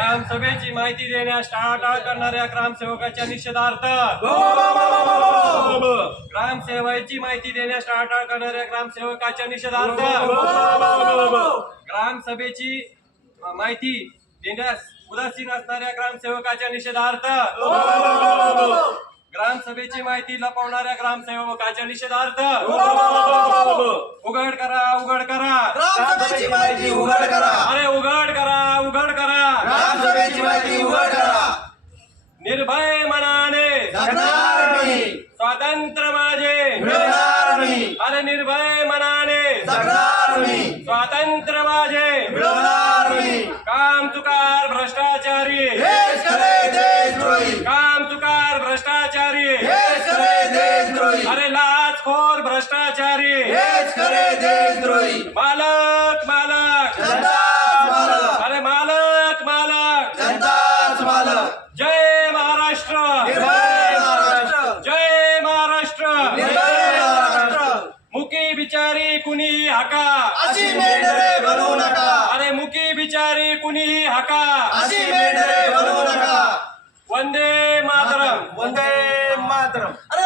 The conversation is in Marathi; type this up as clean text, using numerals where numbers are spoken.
ग्रामसभेची माहिती देण्यास टाळाटाळ करणाऱ्या ग्रामसेवकाच्या निषेधार्थ ग्रामसेवकाची माहिती देण्यास टाळाटाळ करणाऱ्या ग्रामसेवकाच्या निषेधार्थ ग्रामसभेची माहिती देण्यास उदासीन असणाऱ्या ग्रामसेवकाच्या निषेधार्थ ग्रामसभेची माहिती लपवणाऱ्या ग्रामसेवकाच्या निषेधार्थ उघड करा उघड करा ग्रामसभेची माहिती उघड करा. अरे उघड करा उघड करा ग्रामसभेची माहिती उघड करा. निर्भय मनाने जगणार नाही, स्वातंत्र्य माझे मिळणार नाही. अरे निर्भय मनाने जगणार नाही, स्वातंत्र्य माझे मिळणार नाही. काम चुकार भ्रष्टाचारी देश करे देशद्रोही, काम चुकार भ्रष्टाचारी देश करे देशद्रोही, अरे लाचखोर भ्रष्टाचारी देश करे देशद्रोही. मालक मालक जनताच मालक, अरे मालक मालक जनताच मालक. जय महाराष्ट्र निर्भय महाराष्ट्र, जय महाराष्ट्र निर्भय महाराष्ट्र. मुकी बिचारी कुणी हाका अशी मेंढरे बनवू नका, अरे मुकी बिचारी कुणीही हाका अशी मेंढरे बनवू नका. वंदे मातरम वंदे मातरम. अरे